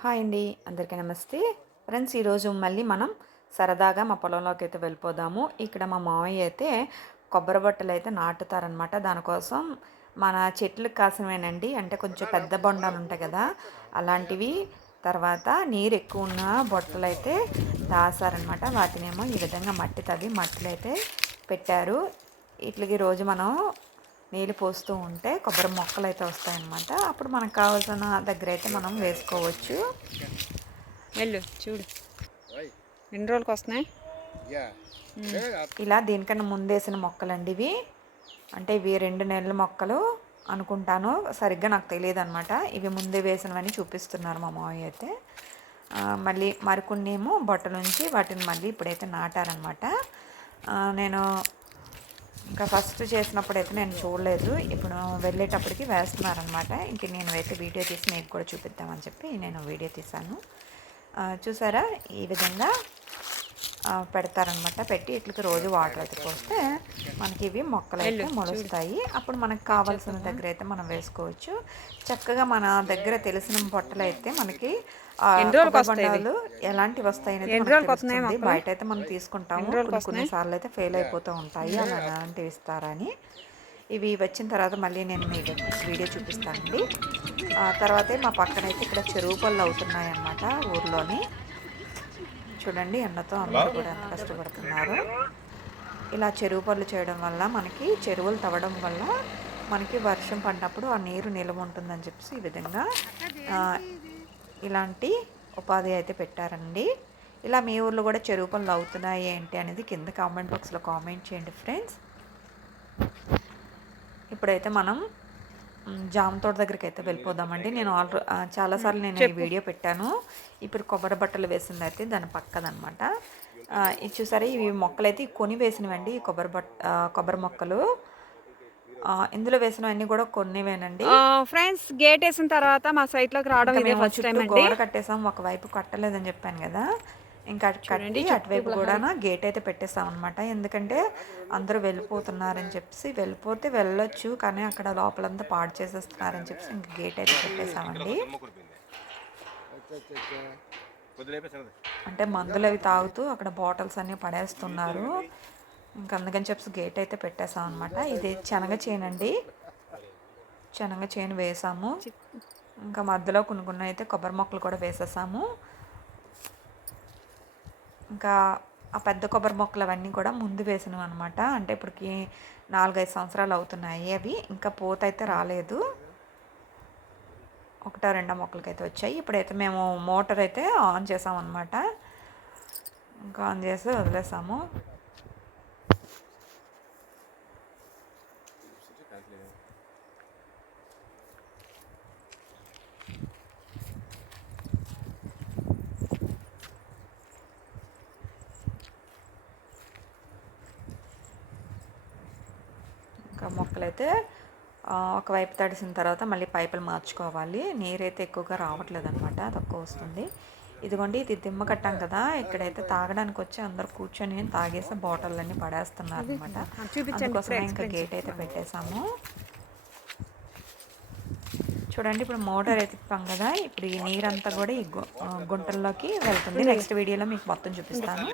Hi అండి అందరికీ నమస్తే. ఫ్రెండ్స్ ఈరోజు మళ్ళీ మనం సరదాగా మా పొలంలోకి అయితే వెళ్ళిపోదాము. ఇక్కడ మా మామయ్య అయితే కొబ్బరి బట్టలు అయితే నాటుతారనమాట దానికోసం మన చెట్లకు కాసినవేనండి. అంటే కొంచెం పెద్ద బొండాలు ఉంటాయి కదా అలాంటివి. తర్వాత నీరు ఎక్కువ ఉన్న బొట్టలు అయితే దాసారనమాట వాటినేమో ఈ విధంగా మట్టి తవ్వి మట్టిలో అయితే పెట్టారు. ఇట్లకి రోజు మనం నీళ్ళు పోస్తూ ఉంటే కొబ్బరి మొక్కలు అయితే వస్తాయన్నమాట. అప్పుడు మనకు కావాల్సిన దగ్గర అయితే మనం వేసుకోవచ్చు. వెళ్ళు చూడు. ఎన్ని రోజులకి వస్తున్నాయి? ఇలా దీనికన్నా ముందేసిన మొక్కలండి ఇవి. అంటే ఇవి రెండు నెలల మొక్కలు అనుకుంటాను. సరిగ్గా నాకు తెలియదు అనమాట ఇవి ముందే వేసినవని చూపిస్తున్నారు మా మావయ్య అయితే. ఆ, మళ్ళీ మరికొన్ని ఏమో బొట్ట నుంచి వాటిని మళ్ళీ ఇప్పుడైతే నాటారనమాట ఆ, నేను ఇంకా ఫస్ట్ చేసినప్పుడు అయితే నేను చూడలేదు. ఇప్పుడు వెళ్ళేటప్పటికి వేస్తున్నారనమాట ఇంక నేను అయితే వీడియో తీసి మీకు కూడా చూపిద్దామని చెప్పి నేను వీడియో తీశాను. చూసారా? ఈ విధంగా పెడతారనమాట. పెట్టి ఇట్లకి రోజు వాటర్ అయితే పోస్తే మనకి ఇవి మొక్కలు అయితే మొలుస్తాయి. అప్పుడు మనకు కావాల్సిన దగ్గర అయితే మనం వేసుకోవచ్చు. చక్కగా మన దగ్గర తెలిసిన పొట్టలు అయితే మనకి బొండాలు ఎలాంటివి వస్తాయి. బయట అయితే మనం తీసుకుంటాము. కొన్ని కొన్నిసార్లు అయితే ఫెయిల్ అయిపోతూ ఉంటాయి అలా అలాంటివి ఇస్తారని. ఇవి వచ్చిన తర్వాత మళ్ళీ నేను మీకు వీడియో చూపిస్తానండి. తర్వాతే మా పక్కన అయితే ఇక్కడ చెరువు పళ్ళు అవుతున్నాయి అన్నమాట ఊర్లోని. చూడండి ఎండతో అందరూ కూడా ఎంత కష్టపడుతున్నారు. ఇలా చెరువు పళ్ళు చేయడం వల్ల మనకి చెరువులు తవ్వడం వల్ల మనకి వర్షం పడినప్పుడు ఆ నీరు నిల్వ ఉంటుందని చెప్పేసి ఈ విధంగా ఇలాంటి ఉపాధి అయితే పెట్టారండి. ఇలా మీ ఊర్లో కూడా చెరువు పనులు అవుతున్నాయి ఏంటి అనేది కింద కామెంట్ బాక్స్లో కామెంట్ చేయండి ఫ్రెండ్స్. ఇప్పుడైతే మనం జామ తోట దగ్గరికి అయితే వెళ్ళిపోదామండి. నేను ఆల్రెడీ చాలాసార్లు నేను ఈ వీడియో పెట్టాను. ఇప్పుడు కొబ్బరి బట్టలు వేసింది అయితే దాని పక్కదనమాట. ఇది చూసారా? ఇవి మొక్కలు అయితే కొని వేసినవండి ఈ కొబ్బరి బట్ట కొబ్బరి మొక్కలు. ఇందులో వేసినవన్నీ కూడా కొన్నివేనండి. ఫ్రెండ్స్ గేట్ వేసిన తర్వాత మా సైట్లోకి రావడం ఇదే ఫస్ట్ టైం గోడ కట్టేసాం ఒకవైపు కట్టలేదని చెప్పాను కదా. ఇంకా అటు కట్టి అటువైపు కూడా గేట్ అయితే పెట్టేసాం అనమాట ఎందుకంటే అందరూ వెళ్ళిపోతున్నారని చెప్పేసి వెళ్ళిపోతే వెళ్ళొచ్చు కానీ అక్కడ లోపలంతా పాడు చేసేస్తున్నారని చెప్పేసి ఇంకా గేట్ అయితే పెట్టేసామండి. అంటే మందులు అవి తాగుతూ అక్కడ బాటిల్స్ అన్నీ పడేస్తున్నారు. ఇంకా అందుకని చెప్పి గేట్ అయితే పెట్టేసాం అనమాట ఇది శనగ చేనండి. శనగ చేను వేసాము. ఇంకా మధ్యలో కొన్ని కొన్ని అయితే కొబ్బరి మొక్కలు కూడా వేసేసాము. ఇంకా ఆ పెద్ద కొబ్బరి మొక్కలు అవన్నీ కూడా ముందు వేసినవి అనమాట అంటే ఇప్పటికి నాలుగైదు సంవత్సరాలు అవుతున్నాయి అవి. ఇంకా పూత అయితే రాలేదు. ఒకటో రెండో మొక్కలకైతే వచ్చాయి. ఇప్పుడైతే మేము మోటార్ అయితే ఆన్ చేసామన్నమాట ఇంకా ఆన్ చేసి వదిలేసాము. మొక్కలైతే ఆ, ఒకవైపు తడిసిన తర్వాత మళ్ళీ పైపులు మార్చుకోవాలి. నీరైతే ఎక్కువగా రావట్లేదు అనమాట తక్కువ వస్తుంది. ఇదిగోండి ఇది దిమ్మ కట్టాం కదా. ఇక్కడైతే తాగడానికి వచ్చి అందరు కూర్చొని తాగేసి బాటిల్ అన్ని పడేస్తున్నారు అనమాట అందుకోసమే ఇంకా గేట్ అయితే పెట్టేశాము. చూడండి ఇప్పుడు మోటార్ అయితే కదా. ఇప్పుడు ఈ నీరంతా కూడా ఈ గుంటల్లోకి వెళ్తుంది. నెక్స్ట్ వీడియోలో మీకు మొత్తం చూపిస్తాను.